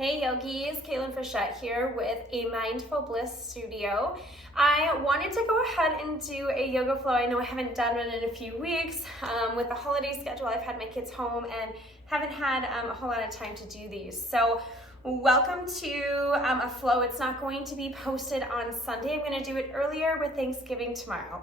Hey yogis, Caitlin Frechette here with a Mindful Bliss Studio. I wanted to go ahead and do a yoga flow. I know I haven't done one in a few weeks. With the holiday schedule, I've had my kids home and haven't had a whole lot of time to do these. So welcome to a flow. It's not going to be posted on Sunday. I'm going to do it earlier with Thanksgiving tomorrow.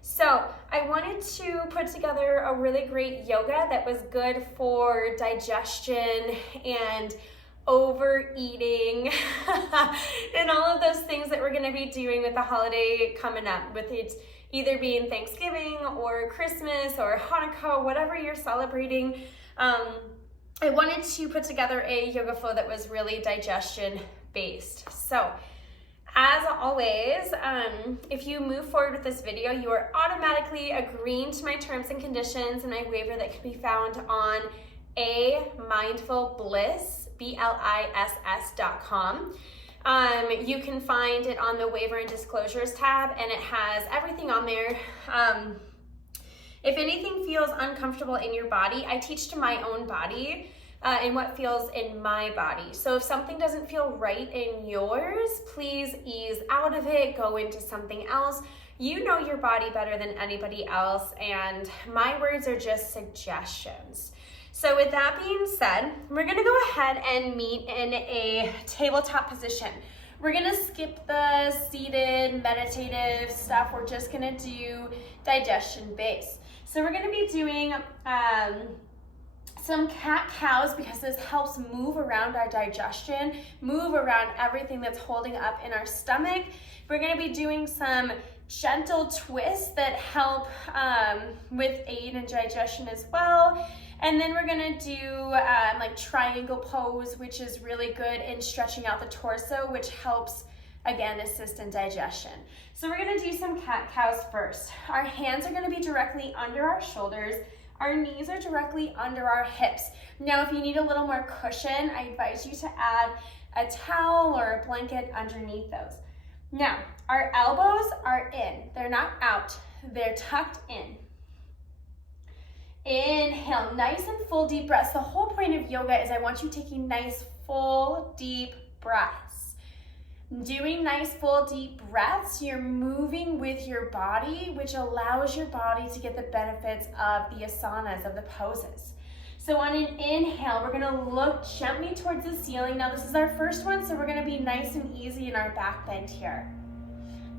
So I wanted to put together a really great yoga that was good for digestion and overeating and all of those things that we're going to be doing with the holiday coming up, with it either being Thanksgiving or Christmas or Hanukkah, whatever you're celebrating. I wanted to put together a yoga flow that was really digestion based. So as always, if you move forward with this video, you are automatically agreeing to my terms and conditions and my waiver that can be found on BLISS.com. You can find it on the waiver and disclosures tab, and it has everything on there. If anything feels uncomfortable in your body, I teach to my own body and what feels in my body. So if something doesn't feel right in yours, please ease out of it, go into something else. You know your body better than anybody else, and my words are just suggestions. So with that being said, we're gonna go ahead and meet in a tabletop position. We're gonna skip the seated meditative stuff. We're just gonna do digestion base. So we're gonna be doing some cat-cows because this helps move around our digestion, move around everything that's holding up in our stomach. We're gonna be doing some gentle twists that help with aid in digestion as well. And then we're gonna do like triangle pose, which is really good in stretching out the torso, which helps, again, assist in digestion. So we're gonna do some cat-cows first. Our hands are gonna be directly under our shoulders. Our knees are directly under our hips. Now, if you need a little more cushion, I advise you to add a towel or a blanket underneath those. Now, our elbows are in. They're not out. They're tucked in. Inhale, nice and full deep breaths. The whole point of yoga is I want you taking nice, full, deep breaths. Doing nice, full, deep breaths, you're moving with your body, which allows your body to get the benefits of the asanas, of the poses. So on an inhale, we're gonna look gently towards the ceiling. Now this is our first one, so we're gonna be nice and easy in our back bend here.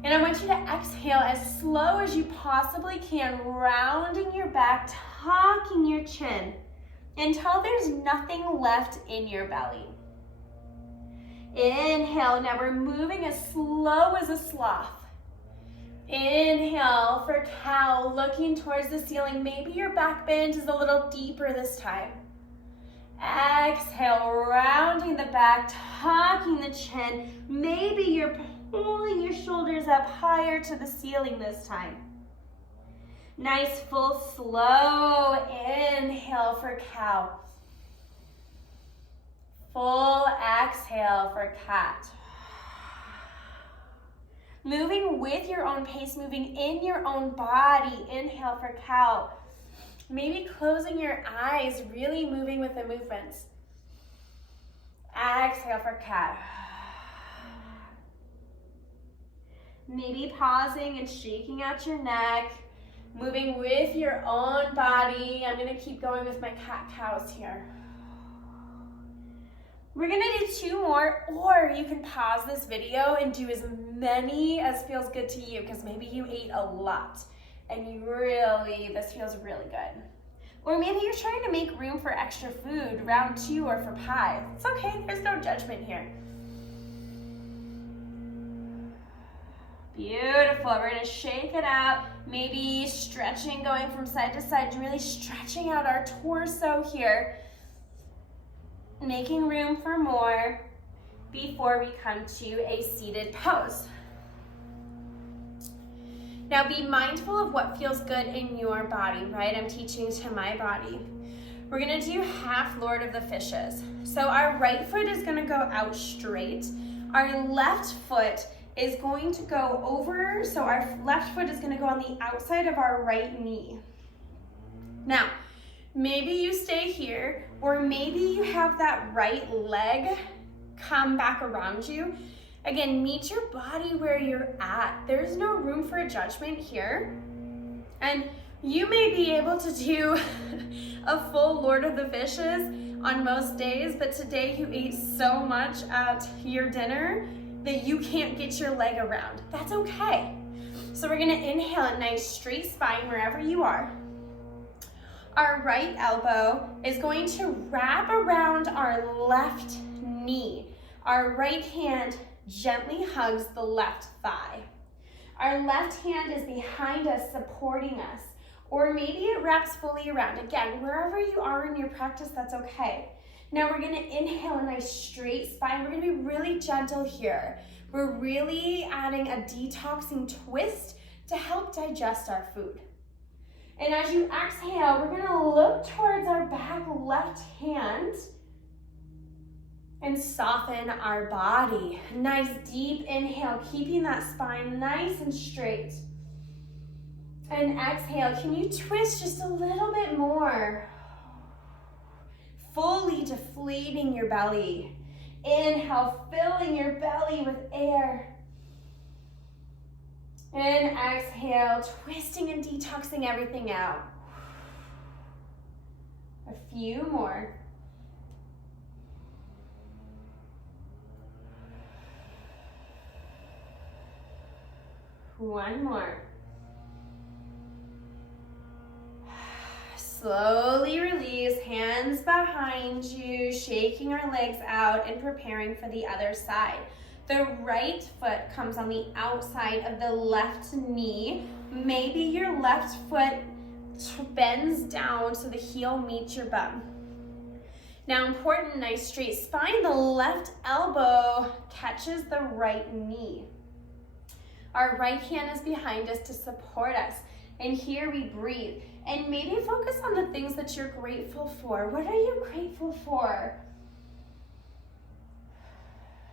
And I want you to exhale as slow as you possibly can, rounding your back, tucking your chin until there's nothing left in your belly. Inhale, now we're moving as slow as a sloth. Inhale for cow, looking towards the ceiling. Maybe your back bend is a little deeper this time. Exhale, rounding the back, tucking the chin. Maybe you're pulling your shoulders up higher to the ceiling this time. Nice, full, slow inhale for cow. Full exhale for cat. Moving with your own pace, moving in your own body. Inhale for cow. Maybe closing your eyes, really moving with the movements. Exhale for cat. Maybe pausing and shaking out your neck, moving with your own body. I'm gonna keep going with my cat-cows here. We're gonna do two more, or you can pause this video and do as many as feels good to you, because maybe you ate a lot and this feels really good. Or maybe you're trying to make room for extra food, round two, or for pie. It's okay, there's no judgment here. Beautiful, we're gonna shake it out, maybe stretching, going from side to side, really stretching out our torso here, making room for more before we come to a seated pose. Now be mindful of what feels good in your body, right? I'm teaching to my body. We're gonna do half Lord of the Fishes. So our right foot is gonna go out straight. Our left foot is going to go over, so our left foot is gonna go on the outside of our right knee. Now, maybe you stay here, or maybe you have that right leg come back around you. Again, meet your body where you're at. There's no room for judgment here. And you may be able to do a full Lord of the Fishes on most days, but today you ate so much at your dinner that you can't get your leg around. That's okay. So we're gonna inhale a nice straight spine wherever you are. Our right elbow is going to wrap around our left knee. Our right hand gently hugs the left thigh. Our left hand is behind us, supporting us, or maybe it wraps fully around. Again, wherever you are in your practice, that's okay. Now we're gonna inhale a nice straight spine. We're gonna be really gentle here. We're really adding a detoxing twist to help digest our food. And as you exhale, we're gonna look towards our back left hand and soften our body. Nice deep inhale, keeping that spine nice and straight. And exhale, can you twist just a little bit more? Fully deflating your belly. Inhale, filling your belly with air. And exhale, twisting and detoxing everything out. A few more. One more. Slowly release, hands behind you, shaking our legs out and preparing for the other side. The right foot comes on the outside of the left knee. Maybe your left foot bends down so the heel meets your bum. Now, important, nice straight spine. The left elbow catches the right knee. Our right hand is behind us to support us. And here we breathe. And maybe focus on the things that you're grateful for. What are you grateful for?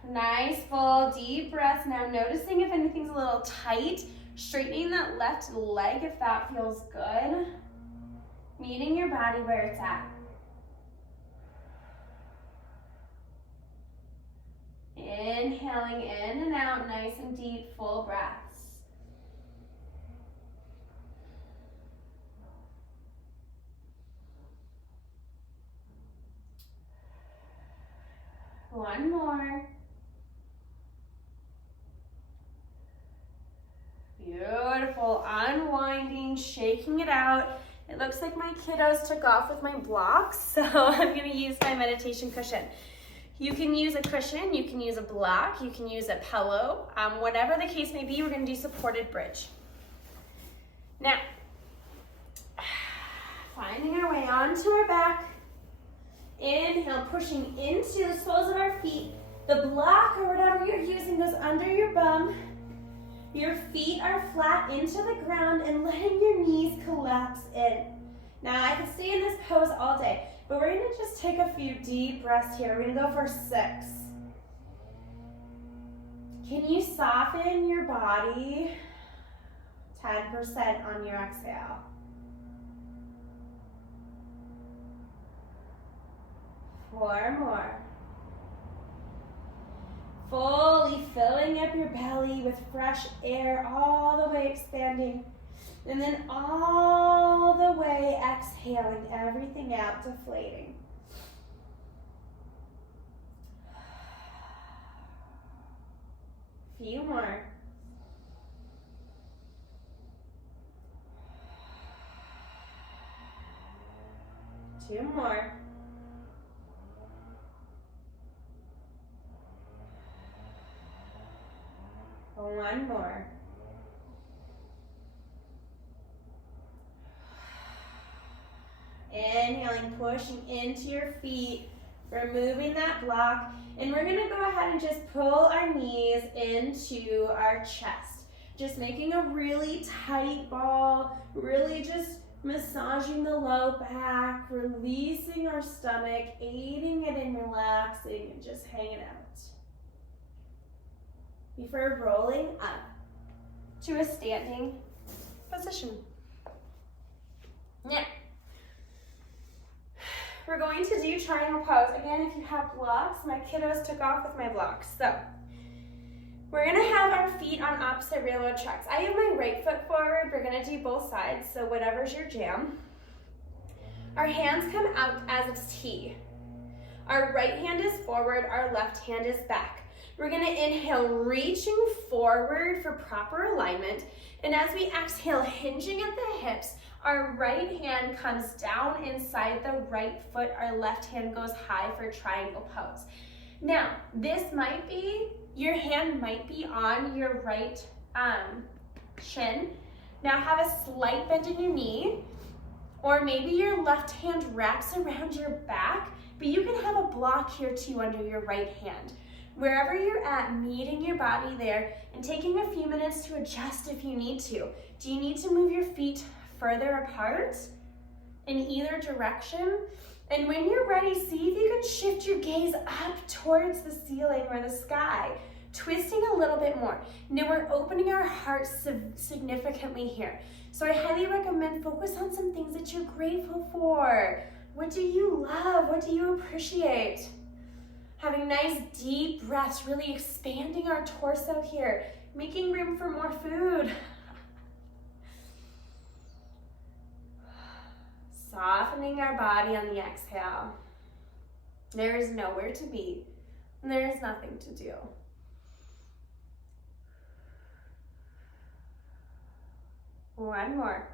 Nice, full, deep breaths. Now noticing if anything's a little tight, straightening that left leg if that feels good. Meeting your body where it's at. Inhaling in and out, nice and deep, full breaths. One more. Beautiful. Unwinding, shaking it out. It looks like my kiddos took off with my blocks, so I'm going to use my meditation cushion. You can use a cushion, you can use a block, you can use a pillow. Whatever the case may be, we're going to do supported bridge. Now, finding our way onto our back. Inhale, pushing into the soles of our feet. The block or whatever you're using goes under your bum. Your feet are flat into the ground and letting your knees collapse in. Now, I could stay in this pose all day, but we're gonna just take a few deep breaths here. We're gonna go for 6. Can you soften your body? 10% on your exhale. 4 more. Fully filling up your belly with fresh air, all the way expanding. And then all the way exhaling everything out, deflating. Few more. Two more. One more. Inhaling, pushing into your feet, removing that block, and we're gonna go ahead and just pull our knees into our chest. Just making a really tight ball, really just massaging the low back, releasing our stomach, aiding it in relaxing, and just hanging out. Before rolling up to a standing position. Now, we're going to do triangle pose. Again, if you have blocks, my kiddos took off with my blocks. So we're gonna have our feet on opposite railroad tracks. I have my right foot forward. We're gonna do both sides, so whatever's your jam. Our hands come out as a T. Our right hand is forward, our left hand is back. We're gonna inhale, reaching forward for proper alignment. And as we exhale, hinging at the hips, our right hand comes down inside the right foot. Our left hand goes high for triangle pose. Now, this might be, your hand might be on your right shin. Now have a slight bend in your knee, or maybe your left hand wraps around your back, but you can have a block here too under your right hand. Wherever you're at, meeting your body there and taking a few minutes to adjust if you need to. Do you need to move your feet further apart in either direction? And when you're ready, see if you can shift your gaze up towards the ceiling or the sky, twisting a little bit more. Now we're opening our heart significantly here. So I highly recommend focus on some things that you're grateful for. What do you love? What do you appreciate? Having nice deep breaths, really expanding our torso here, making room for more food. Softening our body on the exhale. There is nowhere to be, and there is nothing to do. One more.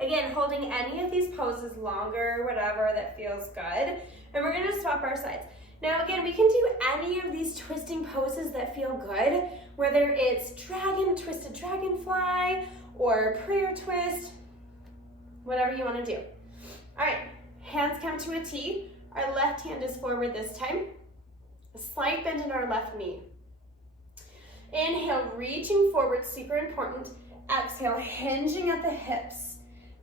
Again, holding any of these poses longer, whatever that feels good. And we're gonna swap our sides. Now again, we can do any of these twisting poses that feel good, whether it's twisted dragonfly, or prayer twist, whatever you wanna do. All right, hands come to a T. Our left hand is forward this time. A slight bend in our left knee. Inhale, reaching forward, super important. Exhale, hinging at the hips.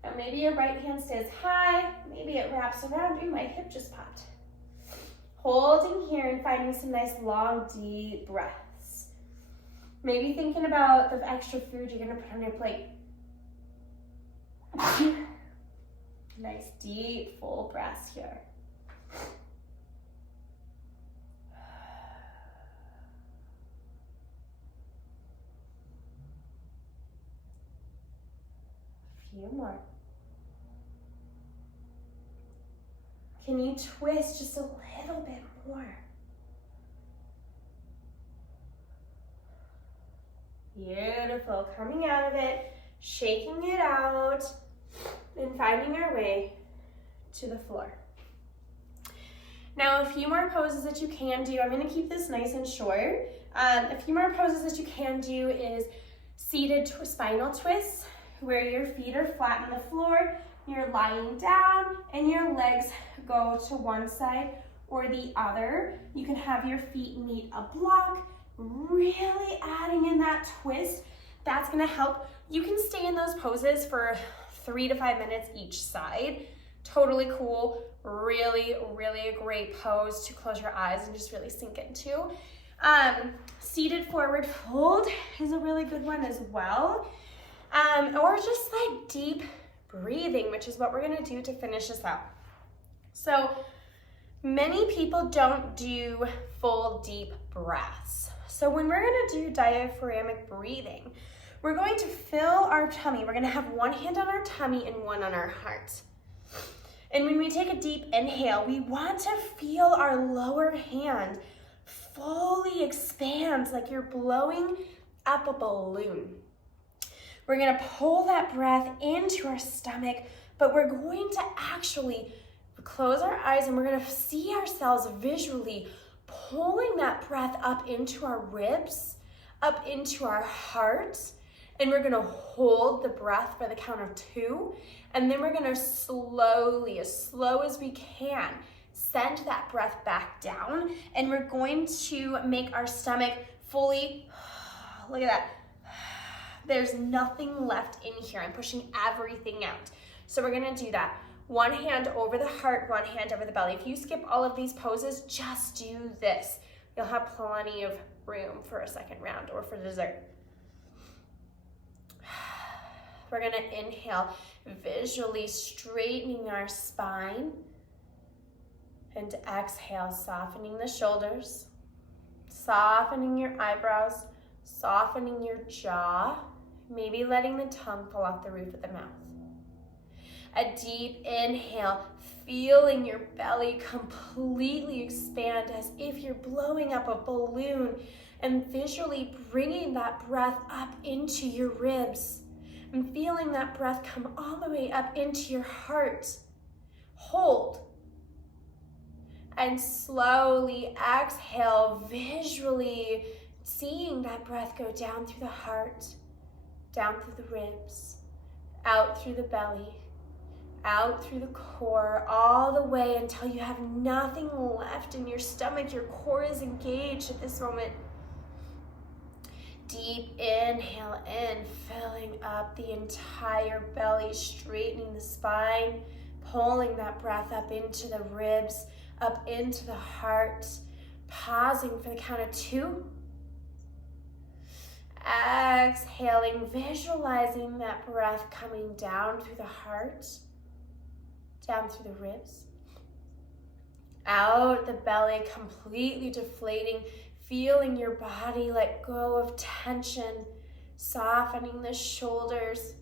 Now maybe your right hand stays high, maybe it wraps around. Ooh, my hip just popped. Holding here and finding some nice long, deep breaths. Maybe thinking about the extra food you're gonna put on your plate. Nice, deep, full breaths here. A few more. Can you twist just a little bit more? Beautiful. Coming out of it, shaking it out, and finding our way to the floor. Now, a few more poses that you can do. I'm going to keep this nice and short. A few more poses that you can do is seated spinal twists, where your feet are flat on the floor. You're lying down and your legs go to one side or the other. You can have your feet meet a block, really adding in that twist. That's gonna help. You can stay in those poses for 3 to 5 minutes each side. Totally cool, really, really a great pose to close your eyes and just really sink into. Seated forward fold is a really good one as well. Or just like deep breathing, which is what we're gonna do to finish this out. So many people don't do full deep breaths. So when we're gonna do diaphragmatic breathing, we're going to fill our tummy. We're gonna have one hand on our tummy and one on our heart. And when we take a deep inhale, we want to feel our lower hand fully expand like you're blowing up a balloon. We're gonna pull that breath into our stomach, but we're going to actually close our eyes and we're gonna see ourselves visually pulling that breath up into our ribs, up into our heart, and we're gonna hold the breath for the count of 2, and then we're gonna slowly, as slow as we can, send that breath back down, and we're going to make our stomach fully, look at that, there's nothing left in here. I'm pushing everything out. So we're gonna do that. One hand over the heart, one hand over the belly. If you skip all of these poses, just do this. You'll have plenty of room for a second round or for dessert. We're gonna inhale, visually straightening our spine. And exhale, softening the shoulders, softening your eyebrows, softening your jaw, maybe letting the tongue fall off the roof of the mouth. A deep inhale, feeling your belly completely expand as if you're blowing up a balloon, and visually bringing that breath up into your ribs and feeling that breath come all the way up into your heart. Hold. And slowly exhale, visually seeing that breath go down through the heart, down through the ribs, out through the belly, out through the core, all the way until you have nothing left in your stomach. Your core is engaged at this moment. Deep inhale in, filling up the entire belly, straightening the spine, pulling that breath up into the ribs, up into the heart, pausing for the count of 2. Exhaling, visualizing that breath coming down through the heart, down through the ribs, out the belly, completely deflating, feeling your body let go of tension, softening the shoulders.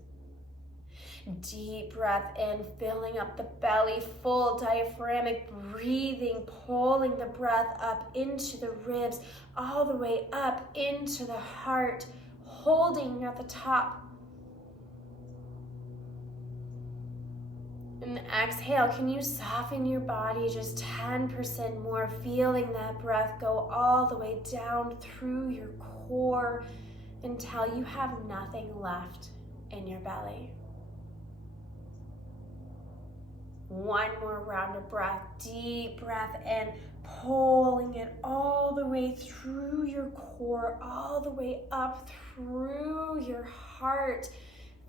Deep breath in, filling up the belly, full diaphragmatic breathing, pulling the breath up into the ribs, all the way up into the heart, holding at the top. And exhale, can you soften your body just 10% more, feeling that breath go all the way down through your core until you have nothing left in your belly. One more round of breath, deep breath in, pulling it all the way through your core, all the way up through your heart,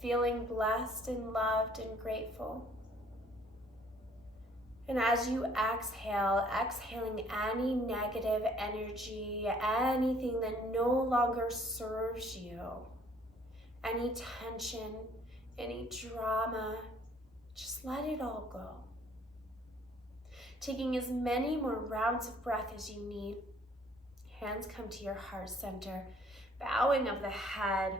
feeling blessed and loved and grateful. And as you exhale, exhaling any negative energy, anything that no longer serves you, any tension, any drama, just let it all go. Taking as many more rounds of breath as you need. Hands come to your heart center, bowing of the head,